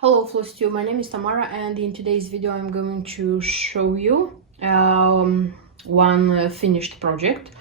Hello Floss2, my name is Tamara, and in today's video I'm going to show you one finished project,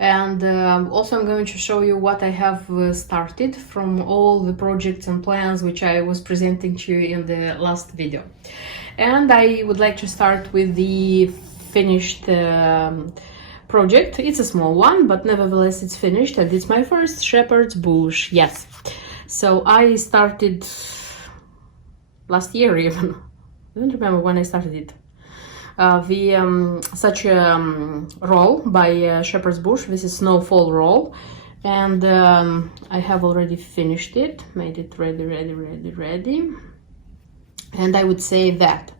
and also I'm going to show you what I have started from all the projects and plans which I was presenting to you in the last video. And I would like to start with the finished project. It's a small one, but nevertheless it's finished, and it's my first shepherd's bush. Yes, so I started last year even. I don't remember when I started it. Such a roll by Shepherd's Bush. This is Snowfall roll, and I have already finished it, made it ready. And I would say that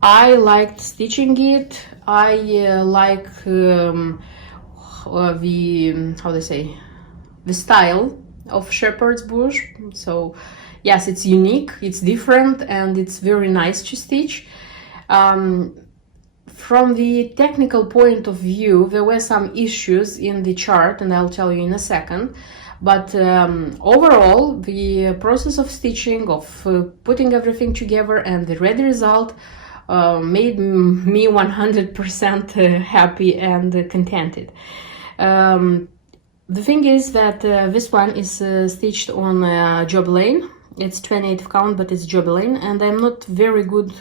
I liked stitching it. I like the style of Shepherd's Bush. So yes, it's unique, it's different, and it's very nice to stitch. From the technical point of view, there were some issues in the chart, and I'll tell you in a second. But overall, the process of stitching, of putting everything together, and the ready result made me 100% happy and contented. The thing is that this one is stitched on job lane. It's 28 count, but it's job lane, and I'm not very good,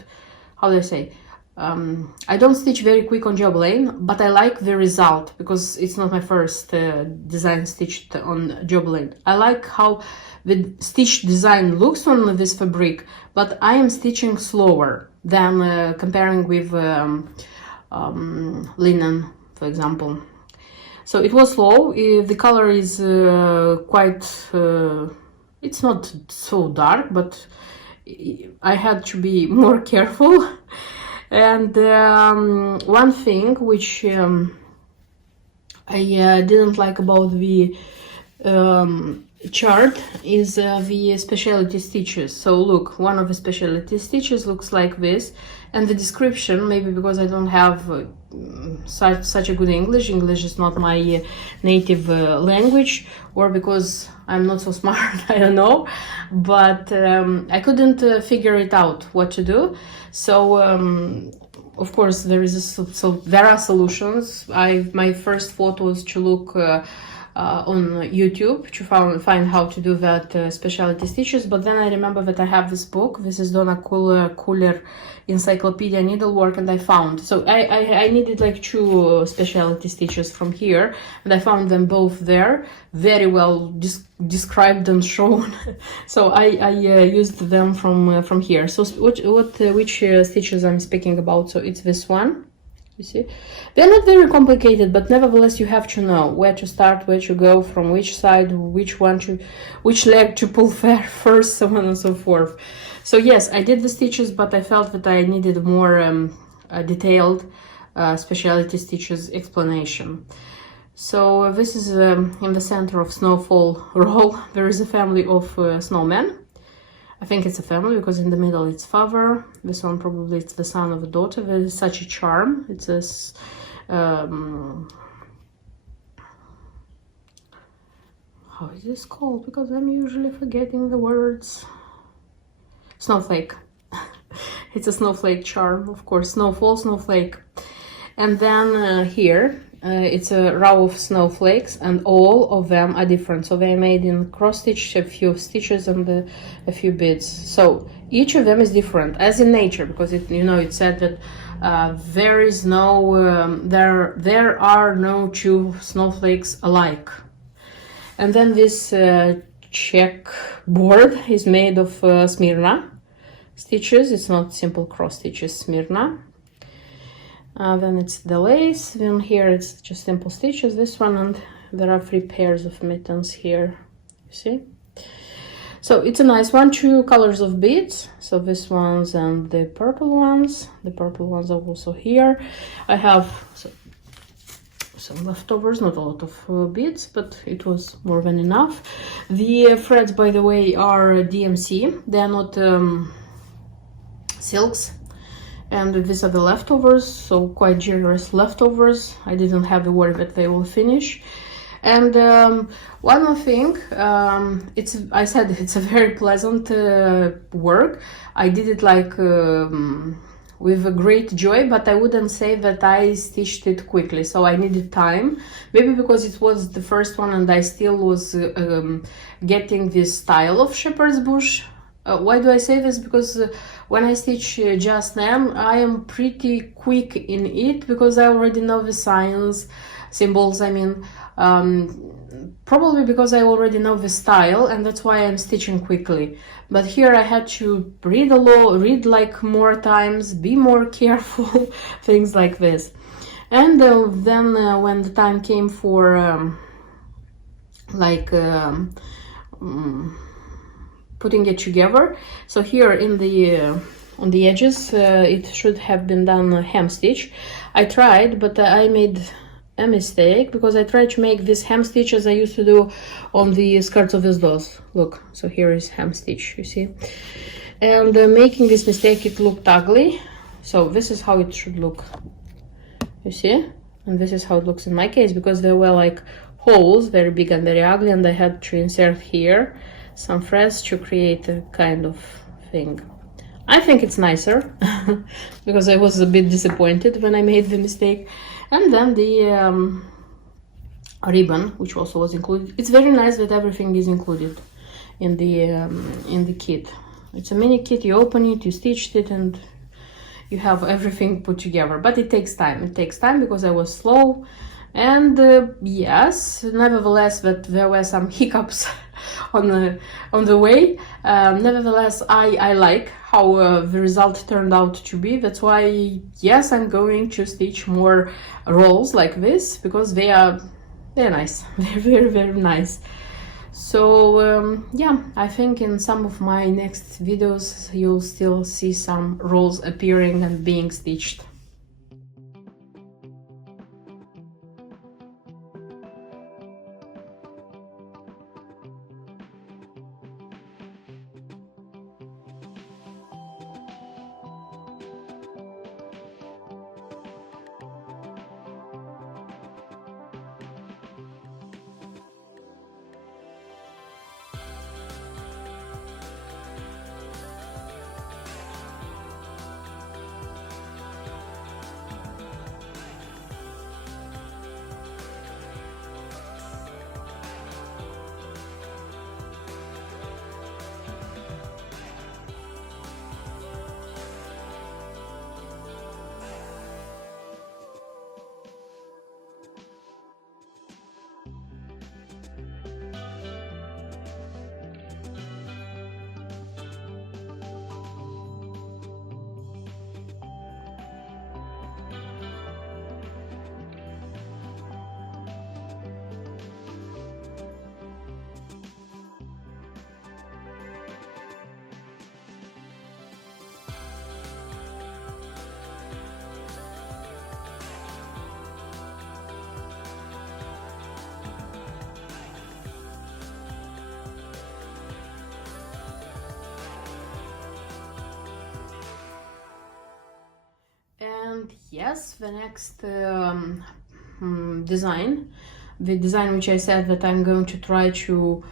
how do I say, I don't stitch very quick on job lane, but I like the result because it's not my first design stitched on job lane. I like how the stitch design looks on this fabric, but I am stitching slower than comparing with linen, for example. So it was slow. The color is quite it's not so dark, but I had to be more careful. And one thing which I didn't like about the chart is the specialty stitches. So look, one of the specialty stitches looks like this, and the description, maybe because I don't have such a good English is not my native language, or because I'm not so smart, I don't know, but I couldn't figure it out what to do. So of course there are solutions. My first thought was to look on YouTube to find how to do that specialty stitches, but then I remember that I have this book. This is Donna Cooler Encyclopedia Needlework, and I found, so I needed like two specialty stitches from here, and I found them both there, very well described and shown. So I used them from here. So which stitches I'm speaking about? So it's this one. You see, they're not very complicated, but nevertheless you have to know where to start, where to go, from which side, which leg to pull first, so on and so forth. So yes, I did the stitches, but I felt that I needed more detailed specialty stitches explanation. So this is in the center of Snowfall roll. There is a family of snowmen. I think it's a family because in the middle it's father. This one probably it's the son of a daughter. There is such a charm. It's a how is this called? Because I'm usually forgetting the words. Snowflake. It's a snowflake charm, of course. Snowfall, snowflake. And then here it's a row of snowflakes, and all of them are different. So they're made in cross stitch, a few stitches and a few beads. So each of them is different, as in nature, because it said that there is no there are no two snowflakes alike. And then this check board is made of Smyrna stitches. It's not simple cross stitches, Smyrna. Then it's the lace. Then here it's just simple stitches, this one, and there are 3 pairs of mittens here, you see. So it's a nice one. 2 colors of beads, so this ones and the purple ones. The purple ones are also here. I have some leftovers, not a lot of beads, but it was more than enough. The threads, by the way, are DMC. They are not silks. And these are the leftovers, so quite generous leftovers. I didn't have the worry that they will finish. And one more thing, I said it's a very pleasant work. I did it like with a great joy, but I wouldn't say that I stitched it quickly, so I needed time. Maybe because it was the first one and I still was getting this style of shepherd's bush. Why do I say this? Because when I stitch Just Nan, I am pretty quick in it because I already know the symbols, I mean. Probably because I already know the style, and that's why I'm stitching quickly. But here I had to read like more times, be more careful, things like this. And then when the time came for putting it together, so here in the on the edges it should have been done hem stitch. I tried, but I made a mistake because I tried to make this hem stitch as I used to do on the skirts of these dolls. Look, so here is hem stitch, you see. And making this mistake, it looked ugly. So this is how it should look, you see. And this is how it looks in my case, because there were like holes, very big and very ugly, and I had to insert here some threads to create a kind of thing. I think it's nicer because I was a bit disappointed when I made the mistake. And then the ribbon, which also was included. It's very nice that everything is included in the kit. It's a mini kit. You open it, you stitched it, and you have everything put together. But it takes time. It takes time because I was slow. And yes, nevertheless, that there were some hiccups on the way. Nevertheless, I like how the result turned out to be. That's why, yes, I'm going to stitch more rolls like this because they're nice. They're very, very nice. So yeah, I think in some of my next videos you'll still see some rolls appearing and being stitched. And yes, the next design, the design which I said that I'm going to try to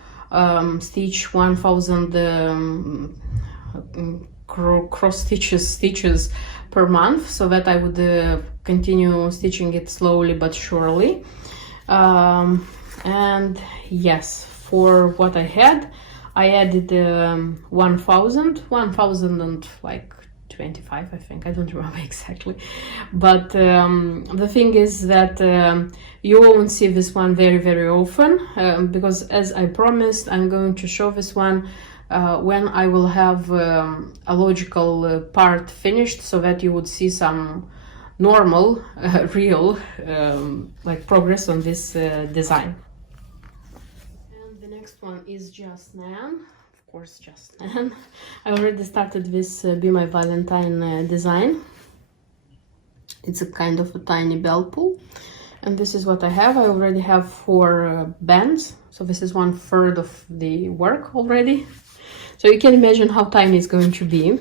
stitch 1000 cross stitches per month, so that I would continue stitching it slowly but surely. And yes, for what I had, I added 1000 and like 25, I think, I don't remember exactly. But the thing is that you won't see this one very, very often, because as I promised, I'm going to show this one when I will have a logical part finished, so that you would see some normal, real like progress on this design. And the next one is Just Nan. Of course, Just Nan. I already started this Be My Valentine design. It's a kind of a tiny bell pull, and this is what I have. I already have 4 bands, so this is 1/3 of the work already. So you can imagine how tiny it's going to be.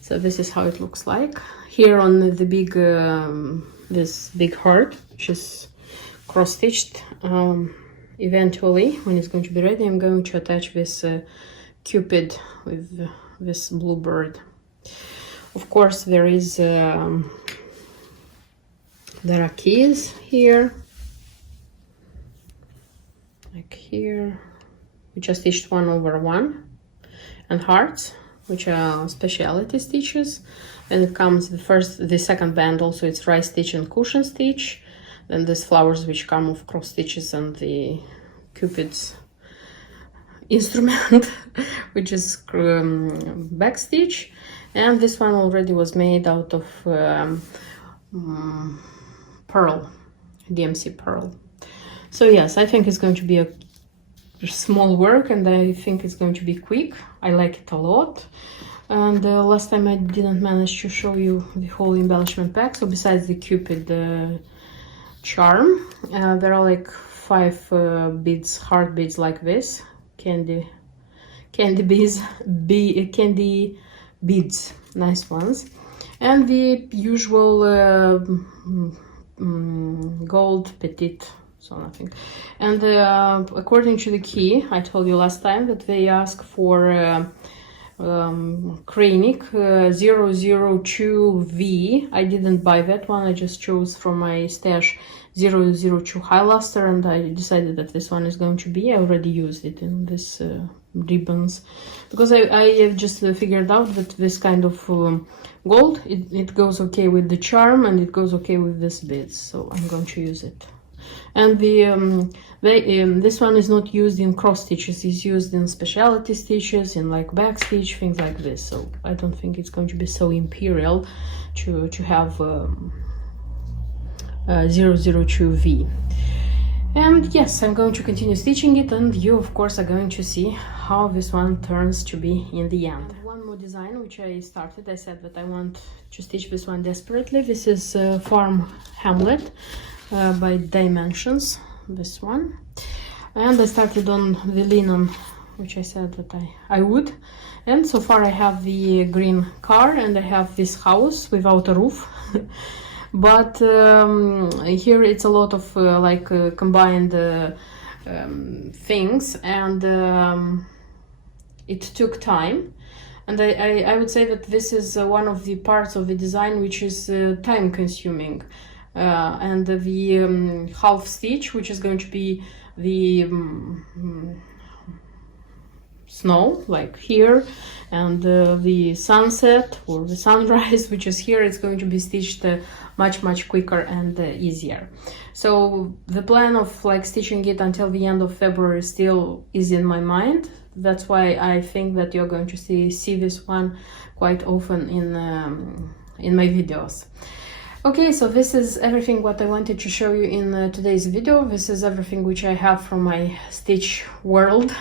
So this is how it looks like. Here on the big, this big heart, which is cross-stitched. Eventually, when it's going to be ready, I'm going to attach this Cupid with this bluebird. Of course, there are keys here, like here. We just stitched 1 over 1, and hearts, which are speciality stitches. And it comes the second band also, it's rice stitch and cushion stitch. Then these flowers which come with cross stitches and the Cupid's instrument, which is back stitch. And this one already was made out of pearl, DMC pearl. So yes, I think it's going to be a small work, and I think it's going to be quick. I like it a lot. And last time I didn't manage to show you the whole embellishment pack. So besides the Cupid charm, there are like 5 beads, heart beads like this, candy beads, nice ones, and the usual gold petite, so nothing. And according to the key, I told you last time that they ask for Kreinik 002V. I didn't buy that one, I just chose from my stash 002 high luster, and I decided that this one is going to be. I already used it in this ribbons, because I have just figured out that this kind of gold, it goes okay with the charm, and it goes okay with this beads, so I'm going to use it. And this one is not used in cross stitches, it's used in specialty stitches, in like back stitch, things like this. So I don't think it's going to be so imperial to have 002V. And yes, I'm going to continue stitching it, and you of course are going to see how this one turns to be in the end. And one more design which I started, I said that I want to stitch this one desperately. This is Farm Hamlet by Dimensions, this one. And I started on the linen, which I said that I would. And so far I have the green car, and I have this house without a roof. But here it's a lot of combined things, and it took time. And I would say that this is one of the parts of the design which is time consuming. And the half stitch, which is going to be the snow, like here, and the sunset or the sunrise, which is here, it's going to be stitched much quicker and easier. So the plan of like stitching it until the end of February still is in my mind. That's why I think that you're going to see this one quite often in my videos. Okay, so this is everything what I wanted to show you in today's video. This is everything which I have from my stitch world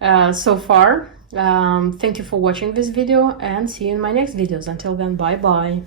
so far. Thank you for watching this video, and see you in my next videos. Until then, bye bye.